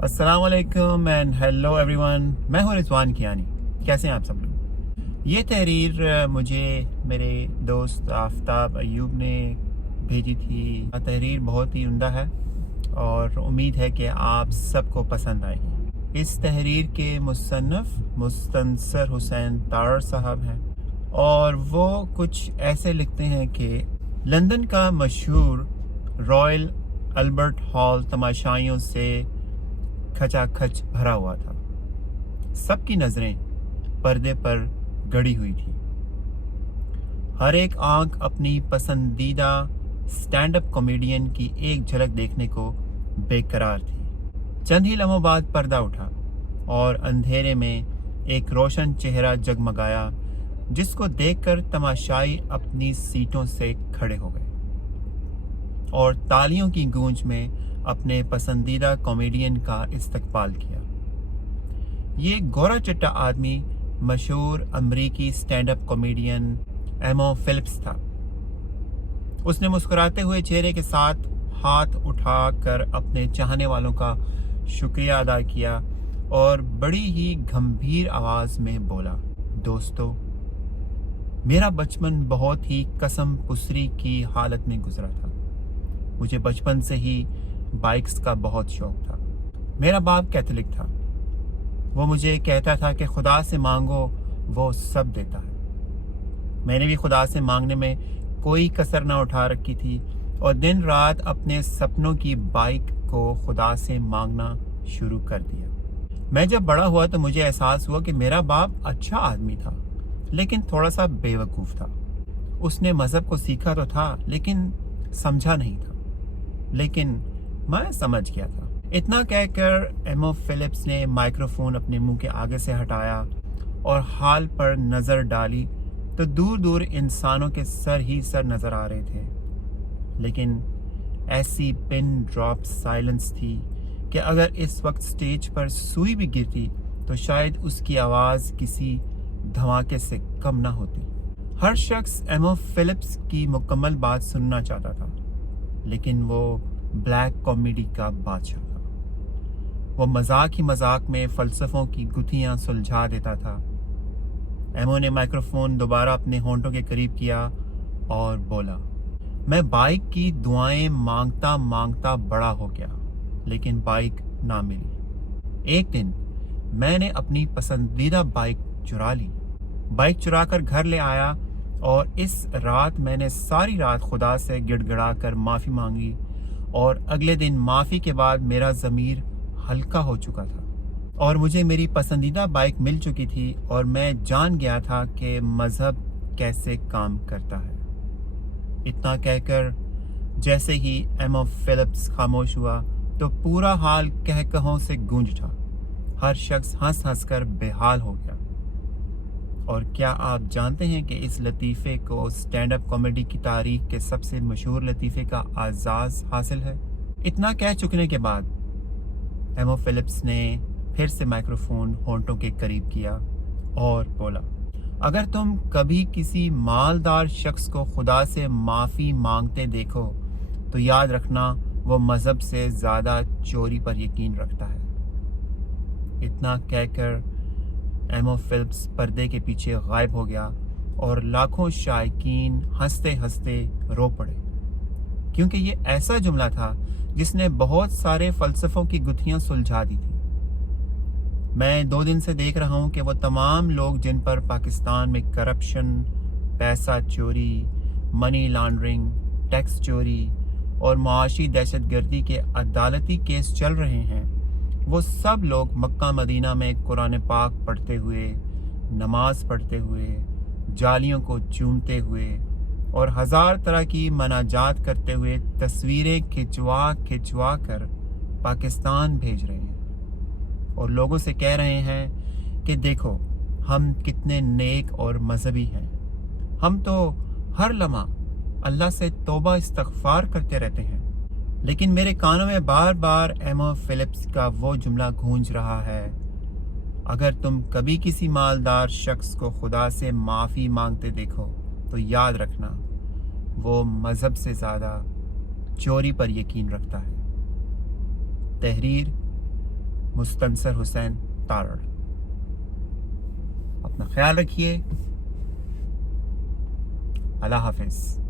अस्सलाम वालेकुम and hello everyone. मैं हूं रिजवान कियानी। कैसे हैं आप सब लोग? ये तहरीर मुझे मेरे दोस्त आफ्ताब अयूब ने भेजी थी। तहरीर बहुत ही उम्दा है और उम्मीद है कि आप सबको पसंद आएगी। इस तहरीर के मुसन्नफ़ मुस्तनसर हुसैन तार साहब हैं और वो कुछ ऐसे लिखते हैं कि लंदन का मशहूर रॉयल अल्बर्ट हॉल तमाशाइयों से खचाखच भरा हुआ था। सबकी नजरें पर्दे पर गड़ी हुई थी। हर एक आंख अपनी पसंदीदा स्टैंड अप कॉमेडियन की एक झलक देखने को बेकरार थी। चंद ही लम्हों बाद पर्दा उठा और अंधेरे में एक रोशन चेहरा जगमगाया, जिसको देखकर तमाशाई अपनी सीटों से खड़े हो गए और तालियों की गूंज में अपने पसंदीदा कॉमेडियन का इस्तकबाल किया। ये गोरा चिट्टा आदमी मशहूर अमरीकी stand up comedian Emo Philips था। उसने मुस्कुराते हुए चेहरे के साथ हाथ उठाकर अपने चाहने वालों का शुक्रिया अदा किया और बड़ी ही गंभीर आवाज में बोला, दोस्तों, मेरा बचपन बहुत ही कसम पुसरी की हालत में गुजरा था। मुझे बचपन से ही बाइक्स का बहुत शौक था। मेरा बाप कैथोलिक था। वो मुझे कहता था कि खुदा से मांगो, वो सब देता है। मैंने भी खुदा से मांगने में कोई कसर ना उठा रखी थी और दिन रात अपने सपनों की बाइक को खुदा से मांगना शुरू कर दिया। मैं जब बड़ा हुआ तो मुझे एहसास हुआ कि मेरा बाप अच्छा आदमी था, लेकिन थोड़ा सा बेवकूफ़ था। उसने मज़हब को सीखा तो था, लेकिन समझा नहीं था। लेकिन मैं समझ गया था। इतना कहकर एमो फिलिप्स ने माइक्रोफोन अपने मुंह के आगे से हटाया और हाल पर नज़र डाली तो दूर दूर इंसानों के सर ही सर नज़र आ रहे थे। लेकिन ऐसी पिन ड्रॉप साइलेंस थी कि अगर इस वक्त स्टेज पर सुई भी गिरती तो शायद उसकी आवाज़ किसी धमाके से कम ना होती। हर शख्स एमो फिलिप्स की मुकम्मल बात सुनना चाहता था, लेकिन वो ब्लैक कॉमेडी का बादशाह था। वो मजाक ही मजाक में फ़लसफ़ों की गुत्थियां सुलझा देता था। एमो ने माइक्रोफोन दोबारा अपने होंठों के करीब किया और बोला, मैं बाइक की दुआएं मांगता मांगता बड़ा हो गया, लेकिन बाइक ना मिली। एक दिन मैंने अपनी पसंदीदा बाइक चुरा ली। बाइक चुरा कर घर ले आया और इस रात मैंने सारी रात खुदा से गिड़गिड़ा कर माफ़ी मांगी और अगले दिन माफ़ी के बाद मेरा ज़मीर हल्का हो चुका था और मुझे मेरी पसंदीदा बाइक मिल चुकी थी और मैं जान गया था कि मज़हब कैसे काम करता है। इतना कहकर जैसे ही एमो फिलिप्स खामोश हुआ तो पूरा हाल कहकहों से गूंज उठा। हर शख्स हंस हंस कर बेहाल हो गया। और क्या आप जानते हैं कि इस लतीफ़े को स्टैंड अप कॉमेडी की तारीख के सबसे मशहूर लतीफ़े का आज़ाज़ हासिल है। इतना कह चुकने के बाद एमो फिलिप्स ने फिर से माइक्रोफोन होंठों के करीब किया और बोला, अगर तुम कभी किसी मालदार शख्स को खुदा से माफ़ी मांगते देखो तो याद रखना वो मज़हब से ज़्यादा चोरी पर यकीन रखता है। इतना कहकर एमो फिलिप्स पर्दे के पीछे गायब हो गया और लाखों शायकीन हंसते हंसते रो पड़े, क्योंकि ये ऐसा जुमला था जिसने बहुत सारे फ़लसफ़ों की गुत्थियां सुलझा दी थी। मैं 2 दिन से देख रहा हूँ कि वो तमाम लोग जिन पर पाकिस्तान में करप्शन, पैसा चोरी, मनी लॉन्ड्रिंग, टैक्स चोरी और मुआशी दहशतगर्दी के अदालती केस चल रहे हैं, वो सब लोग मक्का मदीना में कुरान पाक पढ़ते हुए, नमाज पढ़ते हुए, जालियों को चूमते हुए और हज़ार तरह की मनाजात करते हुए तस्वीरें खिंचवा खिंचवा कर पाकिस्तान भेज रहे हैं और लोगों से कह रहे हैं कि देखो हम कितने नेक और मजहबी हैं। हम तो हर लम्हा अल्लाह से तौबा इस्तगफार करते रहते हैं। लेकिन मेरे कानों में बार बार एमो फिलिप्स का वो जुमला गूंज रहा है, अगर तुम कभी किसी मालदार शख्स को खुदा से माफ़ी मांगते देखो तो याद रखना वो मज़हब से ज़्यादा चोरी पर यकीन रखता है। तहरीर مستنصر حسین تارڑ. اپنا خیال رکھیے. اللہ حافظ.